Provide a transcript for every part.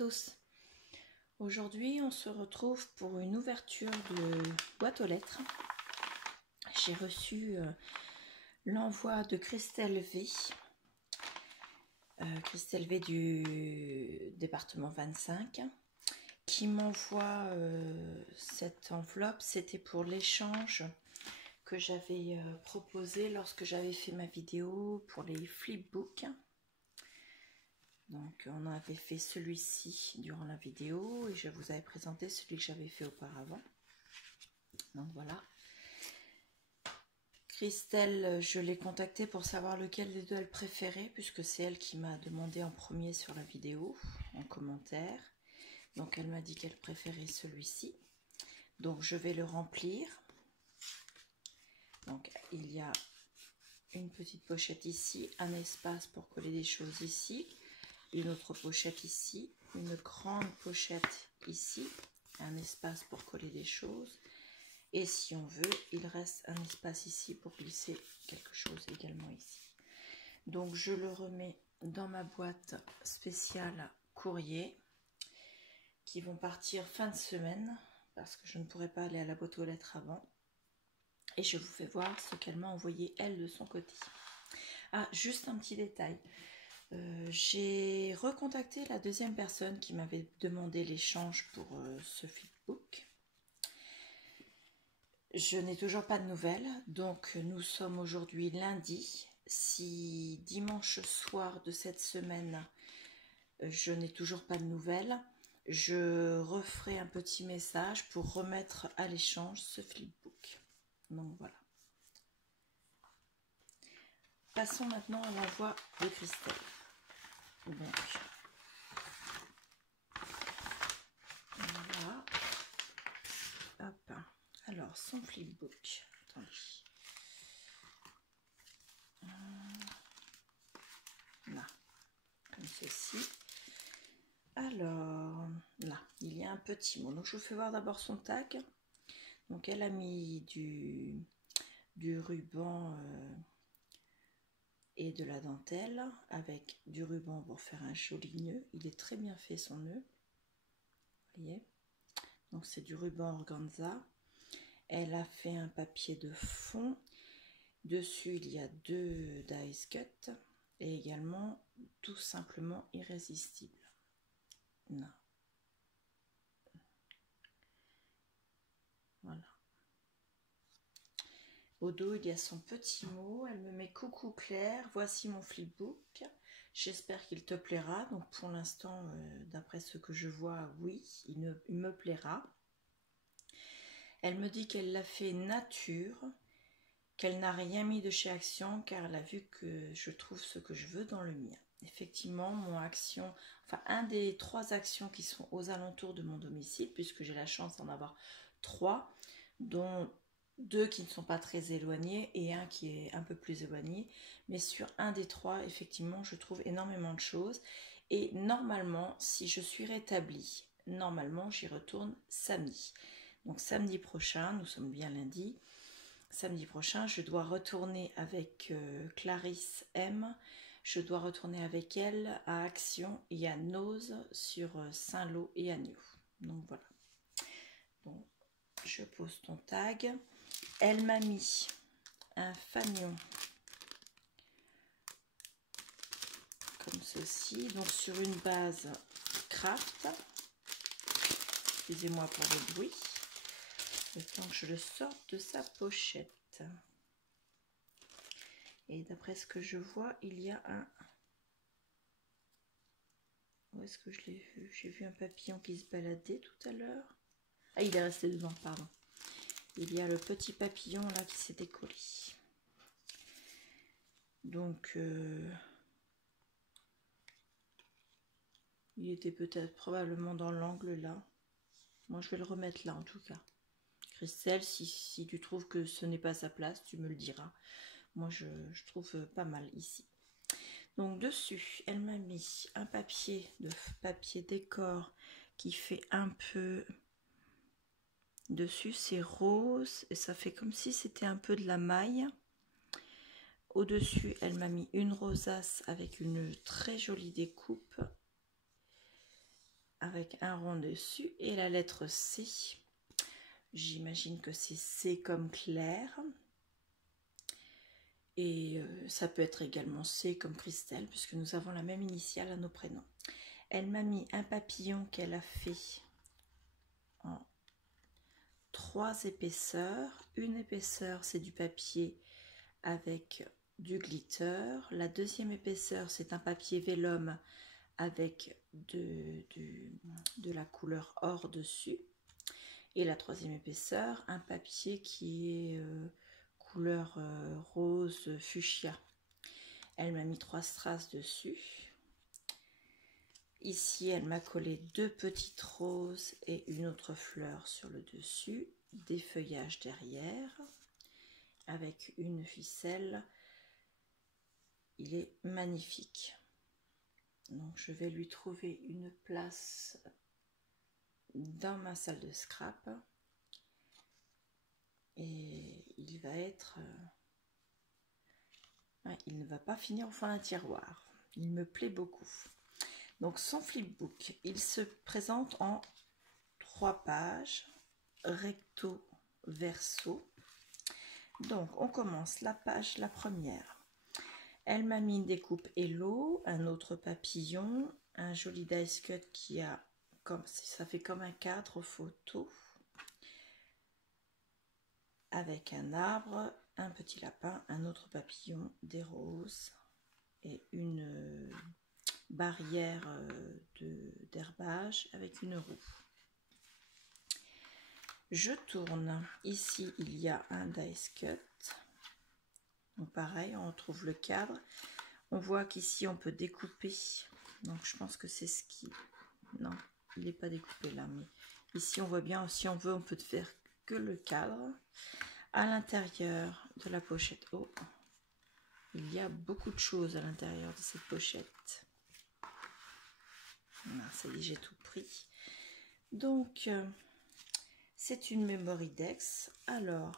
tous. Aujourd'hui, on se retrouve pour une ouverture de boîte aux lettres. J'ai reçu l'envoi de Christelle V. Christelle V du département 25 qui m'envoie cette enveloppe. C'était pour l'échange que j'avais proposé lorsque j'avais fait ma vidéo pour les flipbooks. Donc on avait fait celui-ci durant la vidéo et je vous avais présenté celui que j'avais fait auparavant. Donc voilà. Christelle, je l'ai contactée pour savoir lequel des deux elle préférait, puisque c'est elle qui m'a demandé en premier sur la vidéo, en commentaire. Donc elle m'a dit qu'elle préférait celui-ci. Donc je vais le remplir. Donc il y a une petite pochette ici, un espace pour coller des choses ici, une autre pochette ici, une grande pochette ici, un espace pour coller des choses. Et si on veut, il reste un espace ici pour glisser quelque chose également ici. Donc je le remets dans ma boîte spéciale courrier qui vont partir fin de semaine parce que je ne pourrai pas aller à la boîte aux lettres avant. Et je vous fais voir ce qu'elle m'a envoyé elle de son côté. Ah, juste un petit détail. J'ai recontacté la deuxième personne qui m'avait demandé l'échange pour ce flipbook. Je n'ai toujours pas de nouvelles, donc nous sommes aujourd'hui lundi. Si dimanche soir de cette semaine, je n'ai toujours pas de nouvelles, je referai un petit message pour remettre à l'échange ce flipbook. Donc voilà. Passons maintenant à l'envoi de Christelle. Donc, voilà. Hop. Alors, son flipbook. Attendez. Là, comme ceci. Alors, là, il y a un petit mot. Donc, je vous fais voir d'abord son tag. Donc, elle a mis du ruban et de la dentelle avec du ruban pour faire un joli nœud. Il est très bien fait son nœud. Vous voyez? Donc, c'est du ruban organza. Elle a fait un papier de fond. Dessus, il y a 2 dies cut et également tout simplement irrésistible. Non. Voilà. Au dos, il y a son petit mot. Elle me met coucou Claire, voici mon flipbook. J'espère qu'il te plaira. Donc pour l'instant, d'après ce que je vois, oui, il me plaira. Elle me dit qu'elle l'a fait nature, qu'elle n'a rien mis de chez Action car elle a vu que je trouve ce que je veux dans le mien. Effectivement, mon Action, enfin un des 3 actions qui sont aux alentours de mon domicile, puisque j'ai la chance d'en avoir 3, dont 2 qui ne sont pas très éloignés et un qui est un peu plus éloigné. Mais sur un des 3, effectivement, je trouve énormément de choses. Et normalement, si je suis rétablie, normalement, j'y retourne samedi. Donc samedi prochain, nous sommes bien lundi, samedi prochain, je dois retourner avec Clarisse M. Je dois retourner avec elle à Action et à Nose sur Saint-Lô et Agneau. Donc voilà. Donc je pose ton tag. Elle m'a mis un fanion comme ceci, donc sur une base craft. Excusez-moi pour le bruit. Le temps que je le sorte de sa pochette. Et d'après ce que je vois, il y a un... Où est-ce que je l'ai vu? J'ai vu un papillon qui se baladait tout à l'heure. Ah, il est resté devant, pardon. Il y a le petit papillon là qui s'est décollé. Donc, il était peut-être probablement dans l'angle là. Moi, je vais le remettre là en tout cas. Christelle, si tu trouves que ce n'est pas sa place, tu me le diras. Moi, je trouve pas mal ici. Donc, dessus, elle m'a mis un papier décor qui fait un peu... Dessus, c'est rose et ça fait comme si c'était un peu de la maille. Au-dessus, elle m'a mis une rosace avec une très jolie découpe. avec un rond dessus et la lettre C. J'imagine que c'est C comme Claire. Et ça peut être également C comme Christelle, puisque nous avons la même initiale à nos prénoms. Elle m'a mis un papillon qu'elle a fait en 3 épaisseurs. Une épaisseur, c'est du papier avec du glitter. La deuxième épaisseur, c'est un papier vélum avec de la couleur or dessus. Et la troisième épaisseur, un papier qui est couleur rose fuchsia. Elle m'a mis 3 strass dessus. Ici, elle m'a collé 2 petites roses et une autre fleur sur le dessus, des feuillages derrière, avec une ficelle. Il est magnifique. Donc, je vais lui trouver une place dans ma salle de scrap. Et il va être... il ne va pas finir au fond d'un tiroir. Il me plaît beaucoup. Donc son flipbook, il se présente en 3 pages, recto, verso. Donc on commence la première. Elle m'a mis une découpe Hello, un autre papillon, un joli dice cut qui a comme ça fait comme un cadre photo, avec un arbre, un petit lapin, un autre papillon, des roses et une barrière d'herbage avec une roue. Je tourne. Ici, il y a un dice cut. Donc pareil, on retrouve le cadre. On voit qu'ici, on peut découper. Donc je pense que c'est ce qui... Non, il n'est pas découpé là. Mais ici, on voit bien, si on veut, on peut faire que le cadre. À l'intérieur de la pochette, oh, il y a beaucoup de choses à l'intérieur de cette pochette. Voilà, ça y est, j'ai tout pris. Donc, c'est une memory dex. Alors,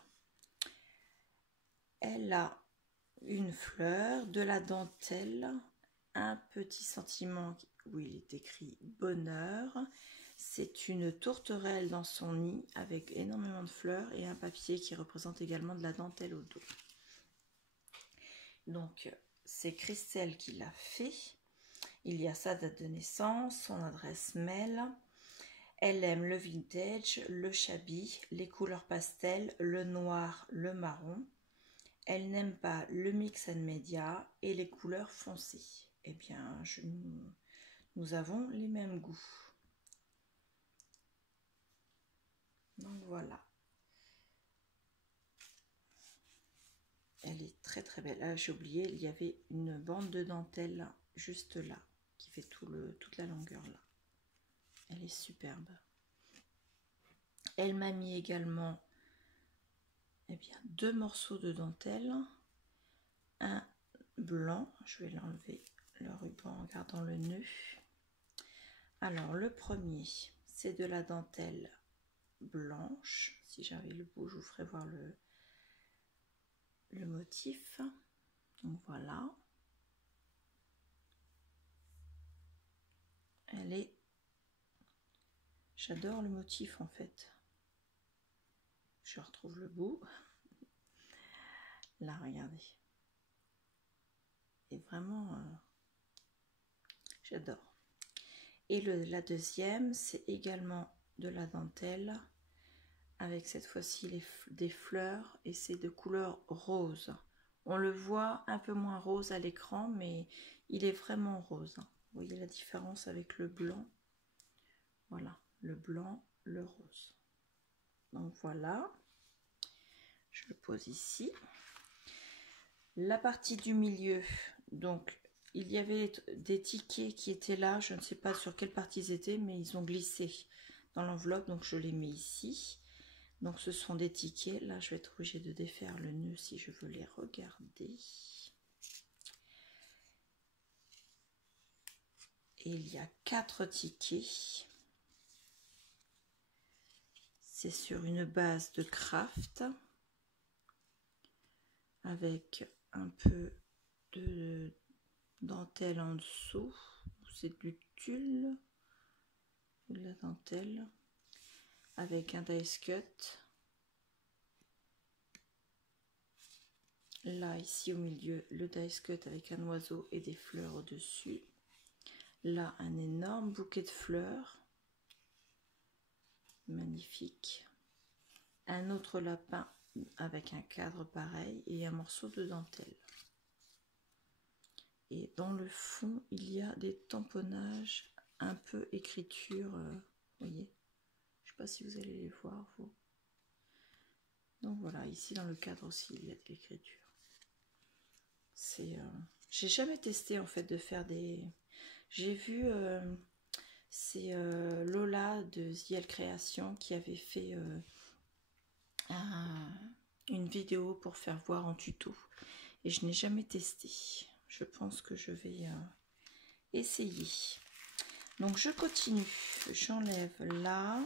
elle a une fleur, de la dentelle, un petit sentiment où il est écrit bonheur. C'est une tourterelle dans son nid avec énormément de fleurs et un papier qui représente également de la dentelle au dos. Donc, c'est Christelle qui l'a fait. Il y a sa date de naissance, son adresse mail. Elle aime le vintage, le shabby, les couleurs pastel, le noir, le marron. Elle n'aime pas le mix and media et les couleurs foncées. Eh bien, nous avons les mêmes goûts. Donc voilà. Elle est très très belle. Ah, j'ai oublié, il y avait une bande de dentelle juste là, qui fait toute la longueur là. Elle est superbe. Elle m'a mis également bien, 2 morceaux de dentelle. Un blanc, je vais l'enlever, le ruban en gardant le nœud. Alors le premier, c'est de la dentelle blanche. Si j'avais le bout, je vous ferai voir le motif. Donc voilà. Elle est... J'adore le motif en fait. Je retrouve le bout. Là, regardez. Et vraiment, j'adore. Et la deuxième, c'est également de la dentelle, avec cette fois-ci des fleurs, et c'est de couleur rose. On le voit un peu moins rose à l'écran, mais il est vraiment rose. Vous voyez la différence avec le blanc? Voilà, le blanc, le rose. Donc voilà, je le pose ici. La partie du milieu, donc il y avait des tickets qui étaient là, je ne sais pas sur quelle partie ils étaient, mais ils ont glissé dans l'enveloppe, donc je les mets ici. Donc ce sont des tickets, là je vais être obligée de défaire le nœud si je veux les regarder. Et il y a 4 tickets. C'est sur une base de craft, avec un peu de dentelle en dessous, c'est du tulle, la dentelle avec un dice cut. Là, ici au milieu, le dice cut avec un oiseau et des fleurs au-dessus. Là, un énorme bouquet de fleurs. Magnifique. Un autre lapin avec un cadre pareil et un morceau de dentelle. Et dans le fond, il y a des tamponnages, un peu écriture, vous voyez. Je ne sais pas si vous allez les voir, vous. Donc voilà, ici dans le cadre aussi, il y a de l'écriture. J'ai jamais testé en fait de faire des... J'ai vu, c'est Lola de ZL Création qui avait fait une vidéo pour faire voir en tuto. Et je n'ai jamais testé. Je pense que je vais essayer. Donc je continue. J'enlève là.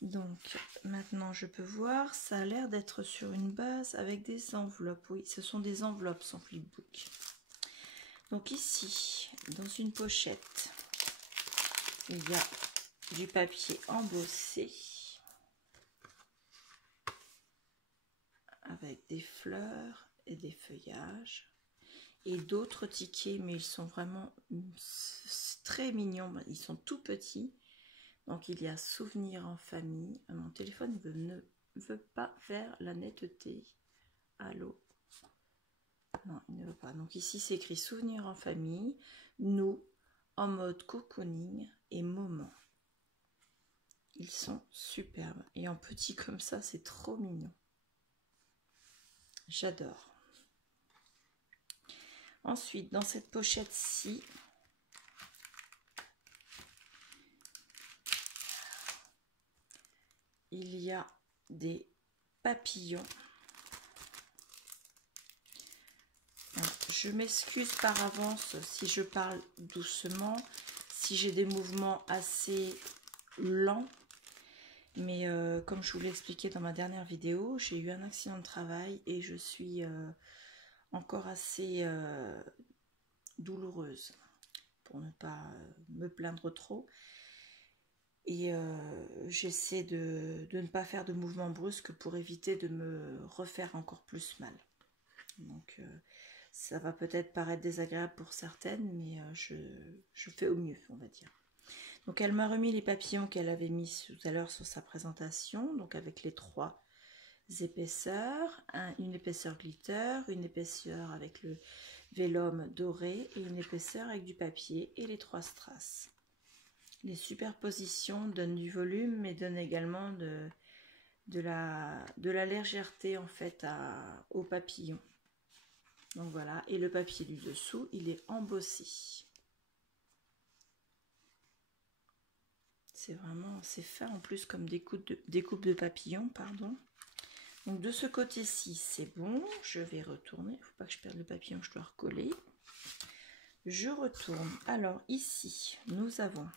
Donc maintenant je peux voir, ça a l'air d'être sur une base avec des enveloppes. Oui, ce sont des enveloppes sans flipbook. Donc ici, dans une pochette, il y a du papier embossé avec des fleurs et des feuillages et d'autres tickets, mais ils sont vraiment très mignons, ils sont tout petits. Donc il y a souvenirs en famille. Mon téléphone ne veut pas faire la netteté. Allô? Non, il ne veut pas. Donc ici c'est écrit souvenirs en famille, nous, en mode cocooning et moment. Ils sont superbes. Et en petit comme ça, c'est trop mignon. J'adore. Ensuite, dans cette pochette-ci, il y a des papillons. Donc, je m'excuse par avance si je parle doucement, si j'ai des mouvements assez lents. Mais comme je vous l'ai expliqué dans ma dernière vidéo, j'ai eu un accident de travail et je suis encore assez douloureuse, pour ne pas me plaindre trop. Et j'essaie de ne pas faire de mouvements brusques pour éviter de me refaire encore plus mal. Donc ça va peut-être paraître désagréable pour certaines, mais je fais au mieux, on va dire. Donc elle m'a remis les papillons qu'elle avait mis tout à l'heure sur sa présentation, donc avec les 3 épaisseurs, une épaisseur glitter, une épaisseur avec le vélum doré et une épaisseur avec du papier et les 3 strass. Les superpositions donnent du volume mais donnent également de la légèreté en fait au papillon. Donc voilà, et le papier du dessous, il est embossé. C'est vraiment, c'est fait en plus comme des coupes de papillons, pardon. Donc de ce côté-ci, c'est bon. Je vais retourner. Il ne faut pas que je perde le papillon, je dois recoller. Je retourne. Alors ici, nous avons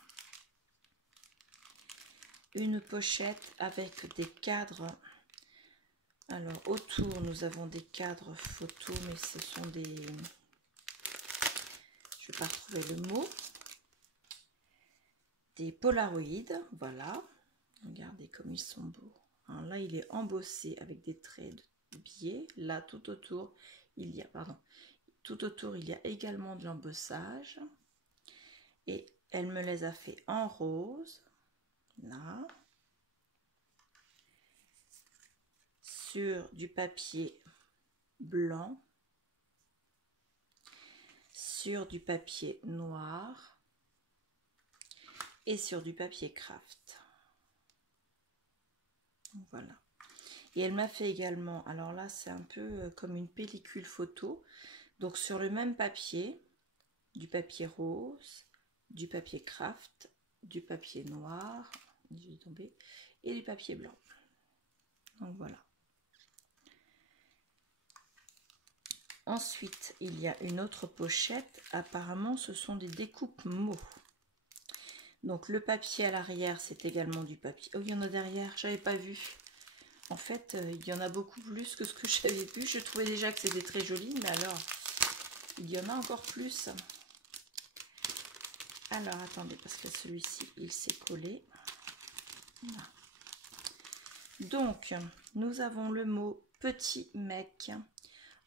une pochette avec des cadres. Alors autour, nous avons des cadres photos, mais ce sont des... Je ne vais pas retrouver le mot. Des polaroïdes, voilà. Regardez comme ils sont beaux. Alors là, il est embossé avec des traits de billets. Là, tout autour, il y a, il y a également de l'embossage. Et elle me les a fait en rose, là, sur du papier blanc, sur du papier noir et sur du papier craft. Voilà. Et elle m'a fait également, alors là c'est un peu comme une pellicule photo, donc sur le même papier, du papier rose, du papier craft, du papier noir, je vais tomber, et du papier blanc. Donc voilà. Ensuite, il y a une autre pochette, apparemment ce sont des découpes mots. Donc le papier à l'arrière, c'est également du papier. Oh, il y en a derrière, j'avais pas vu. En fait, il y en a beaucoup plus que ce que j'avais vu. Je trouvais déjà que c'était très joli, mais alors, il y en a encore plus. Alors, attendez, parce que celui-ci, il s'est collé. Voilà. Donc, nous avons le mot petit mec,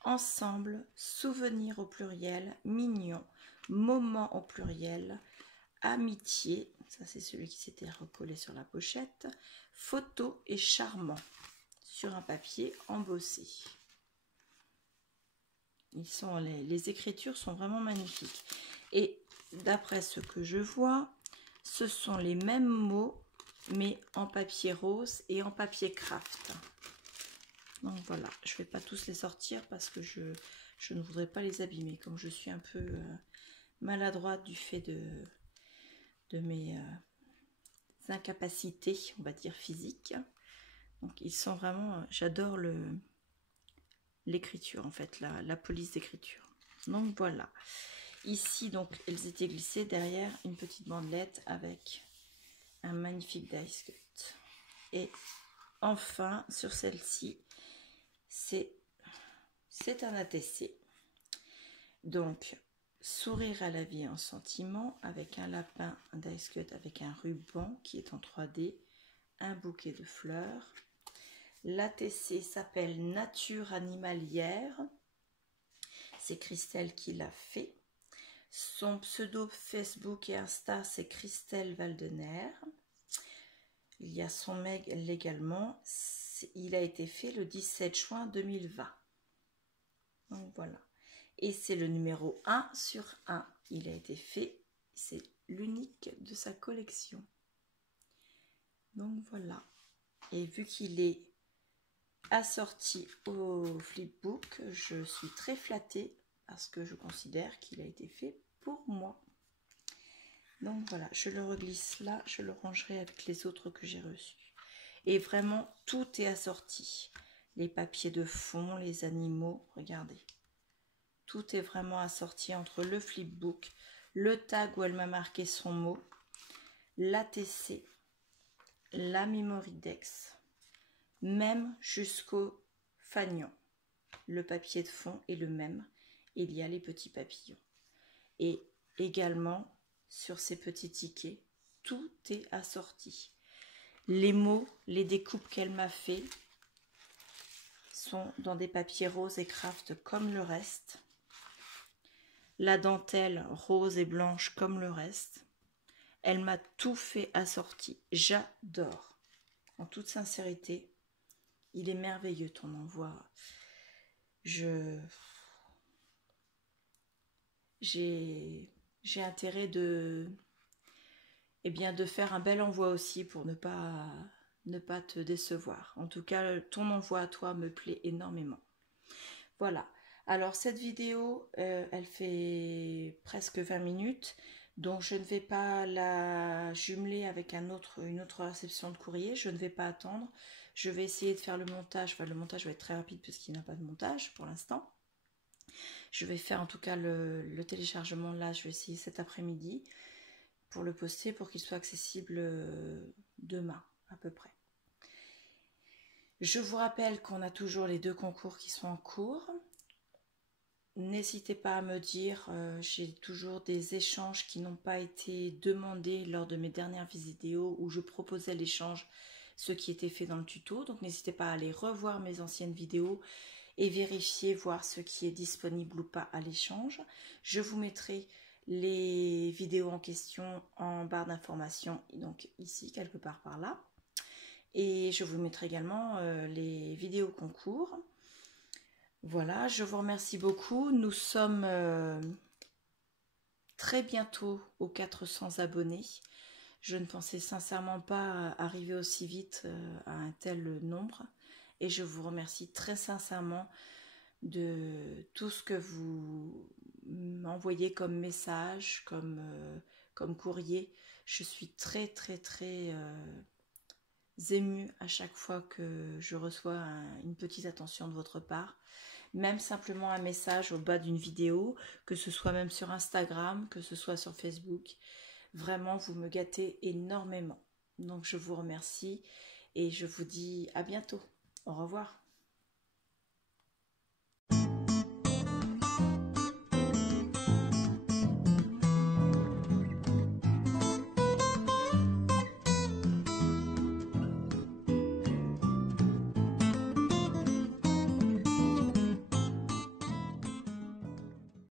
ensemble, souvenir au pluriel, mignon, moment au pluriel, amitié, ça c'est celui qui s'était recollé sur la pochette, photo et charmant, sur un papier embossé. Les écritures sont vraiment magnifiques. Et d'après ce que je vois, ce sont les mêmes mots, mais en papier rose et en papier craft. Donc voilà, je ne vais pas tous les sortir parce que je ne voudrais pas les abîmer. Comme je suis un peu maladroite du fait de mes incapacités, on va dire, physiques. Donc ils sont vraiment... J'adore l'écriture, en fait, la police d'écriture. Donc voilà. Ici, donc, elles étaient glissées derrière une petite bandelette avec un magnifique dice cut. Et enfin, sur celle-ci, c'est un ATC. Donc, sourire à la vie en sentiment, avec un lapin, un dice cut avec un ruban qui est en 3D, un bouquet de fleurs. L'ATC s'appelle Nature animalière. C'est Christelle qui l'a fait. Son pseudo Facebook et Insta, c'est Christelle Valdener. Il y a son mail également. Il a été fait le 17 juin 2020. Donc voilà. Et c'est le numéro 1 sur 1. Il a été fait. C'est l'unique de sa collection. Donc voilà. Et vu qu'il est assorti au flipbook, je suis très flattée parce que je considère qu'il a été fait pour moi. Donc voilà, je le reglisse là, je le rangerai avec les autres que j'ai reçus. Et vraiment, tout est assorti. Les papiers de fond, les animaux, regardez. Tout est vraiment assorti entre le flipbook, le tag où elle m'a marqué son mot, l'ATC, la Memorydex, même jusqu'au fanion. Le papier de fond est le même. Il y a les petits papillons. Et également, sur ces petits tickets, tout est assorti. Les mots, les découpes qu'elle m'a fait sont dans des papiers roses et craft comme le reste. La dentelle rose et blanche comme le reste. Elle m'a tout fait assorti. J'adore. En toute sincérité, il est merveilleux ton envoi. J'ai intérêt de faire un bel envoi aussi pour ne pas te décevoir. En tout cas, ton envoi à toi me plaît énormément. Voilà. Alors, cette vidéo, elle fait presque 20 minutes. Donc, je ne vais pas la jumeler avec une autre réception de courrier. Je ne vais pas attendre. Je vais essayer de faire le montage. Enfin, le montage va être très rapide puisqu'il n'y a pas de montage pour l'instant. Je vais faire en tout cas le téléchargement là. Je vais essayer cet après-midi pour le poster pour qu'il soit accessible demain à peu près. Je vous rappelle qu'on a toujours les 2 concours qui sont en cours. N'hésitez pas à me dire, j'ai toujours des échanges qui n'ont pas été demandés lors de mes dernières vidéos où je proposais l'échange, ce qui était fait dans le tuto. Donc n'hésitez pas à aller revoir mes anciennes vidéos et vérifier, voir ce qui est disponible ou pas à l'échange. Je vous mettrai les vidéos en question en barre d'information, donc ici, quelque part par là. Et je vous mettrai également les vidéos concours. Voilà, je vous remercie beaucoup. Nous sommes très bientôt aux 400 abonnés. Je ne pensais sincèrement pas arriver aussi vite à un tel nombre. Et je vous remercie très sincèrement de tout ce que vous m'envoyez comme message, comme courrier. Je suis très émue à chaque fois que je reçois une petite attention de votre part. Même simplement un message au bas d'une vidéo, que ce soit même sur Instagram, que ce soit sur Facebook. Vraiment, vous me gâtez énormément. Donc, je vous remercie et je vous dis à bientôt. Au revoir.